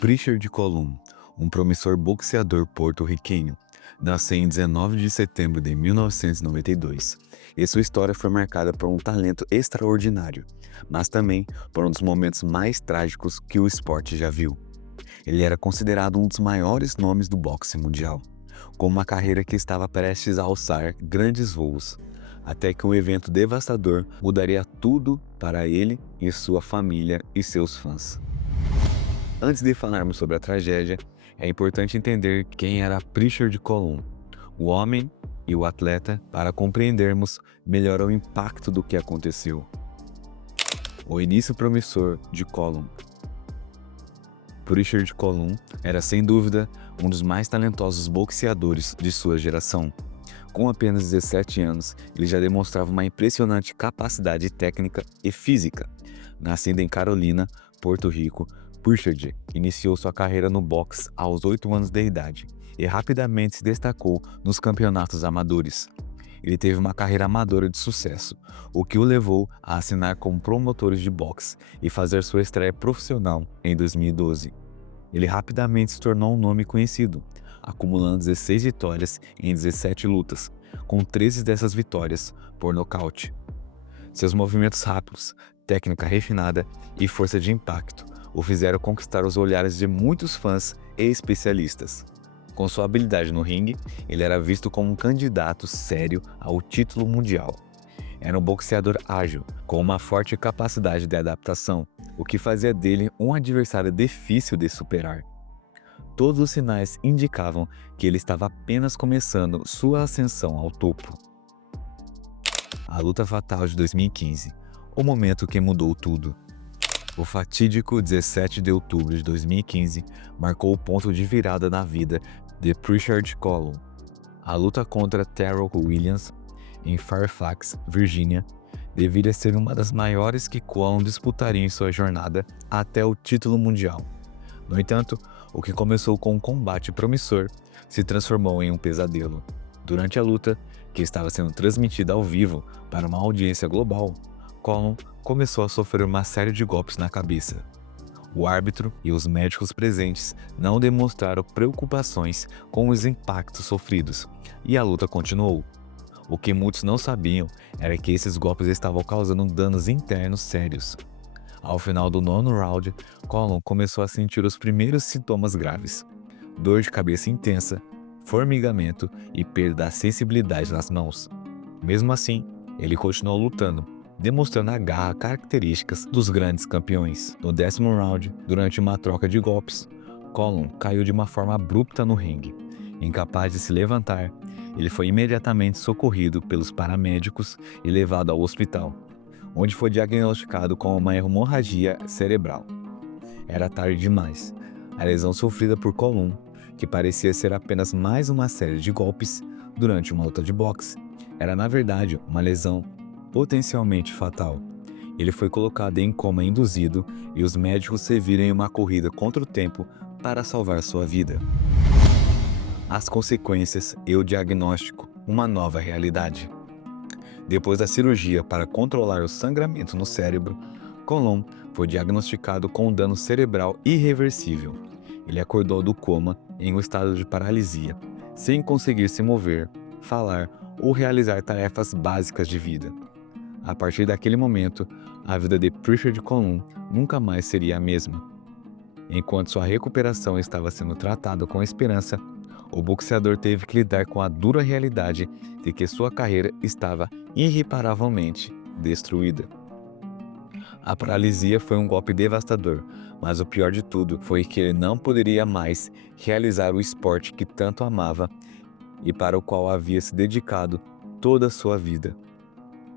Prichard Colum, um promissor boxeador porto-riquenho, nasceu em 19 de setembro de 1992, e sua história foi marcada por um talento extraordinário, mas também por um dos momentos mais trágicos que o esporte já viu. Ele era considerado um dos maiores nomes do boxe mundial, com uma carreira que estava prestes a alçar grandes voos, até que um evento devastador mudaria tudo para ele e sua família e seus fãs. Antes de falarmos sobre a tragédia, é importante entender quem era Prichard Colum, o homem e o atleta, para compreendermos melhor o impacto do que aconteceu. O início promissor de Colum. Prichard Colum era sem dúvida um dos mais talentosos boxeadores de sua geração. Com apenas 17 anos, ele já demonstrava uma impressionante capacidade técnica e física. Nascido em Carolina, Porto Rico, Prichard iniciou sua carreira no boxe aos 8 anos de idade e rapidamente se destacou nos campeonatos amadores. Ele teve uma carreira amadora de sucesso, o que o levou a assinar como promotor de boxe e fazer sua estreia profissional em 2012. Ele rapidamente se tornou um nome conhecido, acumulando 16 vitórias em 17 lutas, com 13 dessas vitórias por nocaute. Seus movimentos rápidos, técnica refinada e força de impacto o fizeram conquistar os olhares de muitos fãs e especialistas. Com sua habilidade no ringue, ele era visto como um candidato sério ao título mundial. Era um boxeador ágil, com uma forte capacidade de adaptação, o que fazia dele um adversário difícil de superar. Todos os sinais indicavam que ele estava apenas começando sua ascensão ao topo. A luta fatal de 2015, o momento que mudou tudo. O fatídico 17 de outubro de 2015 marcou o ponto de virada na vida de Prichard Colum. A luta contra Terrell Williams em Fairfax, Virgínia, deveria ser uma das maiores que Colum disputaria em sua jornada até o título mundial. No entanto, o que começou com um combate promissor se transformou em um pesadelo. Durante a luta, que estava sendo transmitida ao vivo para uma audiência global, Colum começou a sofrer uma série de golpes na cabeça. O árbitro e os médicos presentes não demonstraram preocupações com os impactos sofridos, e a luta continuou. O que muitos não sabiam era que esses golpes estavam causando danos internos sérios. Ao final do 9º round, Colum começou a sentir os primeiros sintomas graves: dor de cabeça intensa, formigamento e perda da sensibilidade nas mãos. Mesmo assim, ele continuou lutando, demonstrando a garra características dos grandes campeões. No 10º round, durante uma troca de golpes, Colum caiu de uma forma abrupta no ringue. Incapaz de se levantar, ele foi imediatamente socorrido pelos paramédicos e levado ao hospital, onde foi diagnosticado com uma hemorragia cerebral. Era tarde demais. A lesão sofrida por Colum, que parecia ser apenas mais uma série de golpes durante uma luta de boxe, era na verdade uma lesão potencialmente fatal. Ele foi colocado em coma induzido e os médicos se viram em uma corrida contra o tempo para salvar sua vida. As consequências e o diagnóstico, uma nova realidade. Depois da cirurgia para controlar o sangramento no cérebro, Colum foi diagnosticado com um dano cerebral irreversível. Ele acordou do coma em um estado de paralisia, sem conseguir se mover, falar ou realizar tarefas básicas de vida. A partir daquele momento, a vida de Prichard Colum nunca mais seria a mesma. Enquanto sua recuperação estava sendo tratada com esperança, o boxeador teve que lidar com a dura realidade de que sua carreira estava irreparavelmente destruída. A paralisia foi um golpe devastador, mas o pior de tudo foi que ele não poderia mais realizar o esporte que tanto amava e para o qual havia se dedicado toda a sua vida.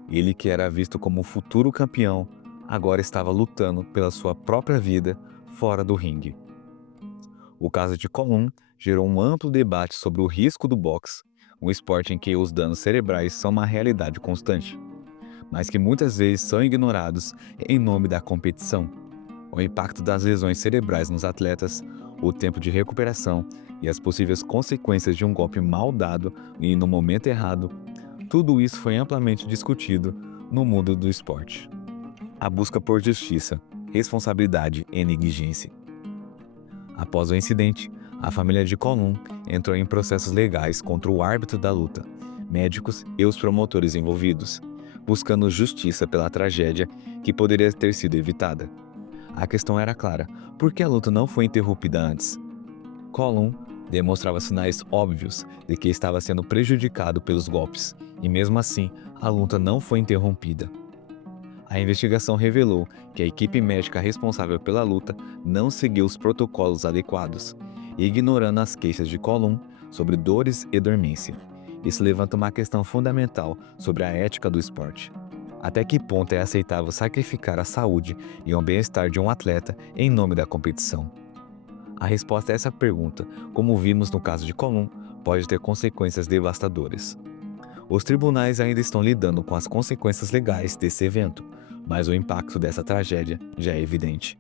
Ele, que era visto como um futuro campeão, agora estava lutando pela sua própria vida fora do ringue. O caso de Colum gerou um amplo debate sobre o risco do boxe, um esporte em que os danos cerebrais são uma realidade constante, mas que muitas vezes são ignorados em nome da competição. O impacto das lesões cerebrais nos atletas, o tempo de recuperação e as possíveis consequências de um golpe mal dado e no momento errado, tudo isso foi amplamente discutido no mundo do esporte. A busca por justiça, responsabilidade e negligência. Após o incidente, a família de Colum entrou em processos legais contra o árbitro da luta, médicos e os promotores envolvidos, buscando justiça pela tragédia que poderia ter sido evitada. A questão era clara: por que a luta não foi interrompida antes? Colum demonstrava sinais óbvios de que estava sendo prejudicado pelos golpes, e mesmo assim, a luta não foi interrompida. A investigação revelou que a equipe médica responsável pela luta não seguiu os protocolos adequados, ignorando as queixas de Colum sobre dores e dormência. Isso levanta uma questão fundamental sobre a ética do esporte. Até que ponto é aceitável sacrificar a saúde e o bem-estar de um atleta em nome da competição? A resposta a essa pergunta, como vimos no caso de Colum, pode ter consequências devastadoras. Os tribunais ainda estão lidando com as consequências legais desse evento, mas o impacto dessa tragédia já é evidente.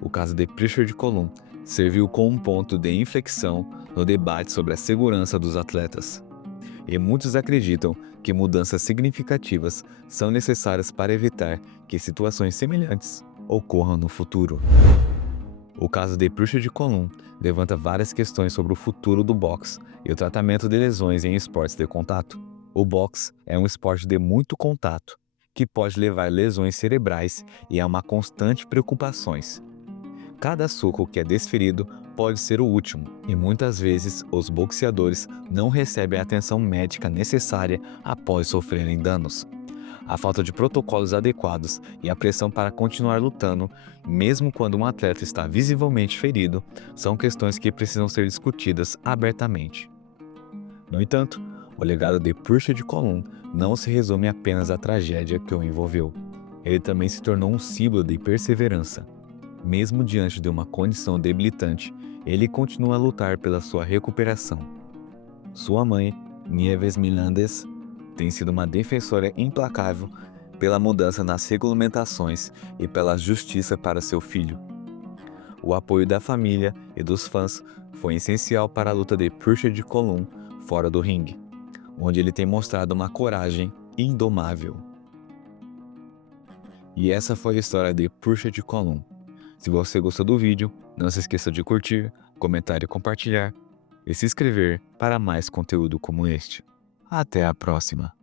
O caso de Prichard Colum serviu como um ponto de inflexão no debate sobre a segurança dos atletas. E muitos acreditam que mudanças significativas são necessárias para evitar que situações semelhantes ocorram no futuro. O caso de Prichard Colum levanta várias questões sobre o futuro do boxe e o tratamento de lesões em esportes de contato. O boxe é um esporte de muito contato, que pode levar lesões cerebrais e a uma constante preocupações. Cada soco que é desferido pode ser o último, e muitas vezes os boxeadores não recebem a atenção médica necessária após sofrerem danos. A falta de protocolos adequados e a pressão para continuar lutando, mesmo quando um atleta está visivelmente ferido, são questões que precisam ser discutidas abertamente. No entanto, o legado de Prichard Colum não se resume apenas à tragédia que o envolveu. Ele também se tornou um símbolo de perseverança. Mesmo diante de uma condição debilitante, ele continua a lutar pela sua recuperação. Sua mãe, Nieves Milandes, tem sido uma defensora implacável pela mudança nas regulamentações e pela justiça para seu filho. O apoio da família e dos fãs foi essencial para a luta de Prichard Colum fora do ringue, onde ele tem mostrado uma coragem indomável. E essa foi a história de Prichard Colum. Se você gostou do vídeo, não se esqueça de curtir, comentar e compartilhar, e se inscrever para mais conteúdo como este. Até a próxima!